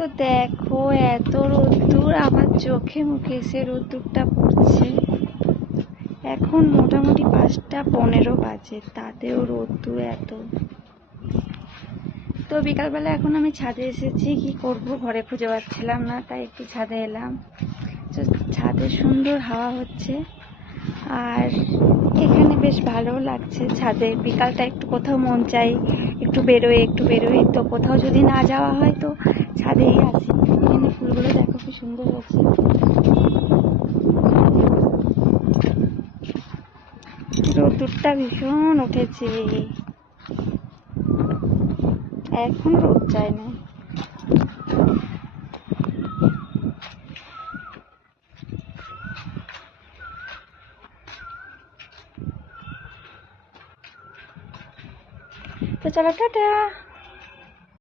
তো দেখো এত রোদ্দুর, আমার চোখে মুখে এসে রোদ্দুরটা পড়ছে। এখন মোটামুটি 5টা 15 বাজে, তাতেও রোদ্দুর এত। তো বিকালবেলা এখন আমি ছাদে এসেছি, কি করব, ঘরে খুঁজে পাচ্ছিলাম না, তাই একটু ছাদে এলাম। তো ছাদে সুন্দর হাওয়া হচ্ছে, আর এখানে বেশ ভালো লাগছে ছাদে। বিকালটা একটু কোথাও মন চাই একটু বেরোই, তো কোথাও যদি না যাওয়া হয় তো ছাদেই আসি। এখানে ফুলগুলো দেখো কি সুন্দর হয়েছে। রোদ্দুরটা ভীষণ উঠেছে, এখন রোদ যায় না। তো চলো টাটা।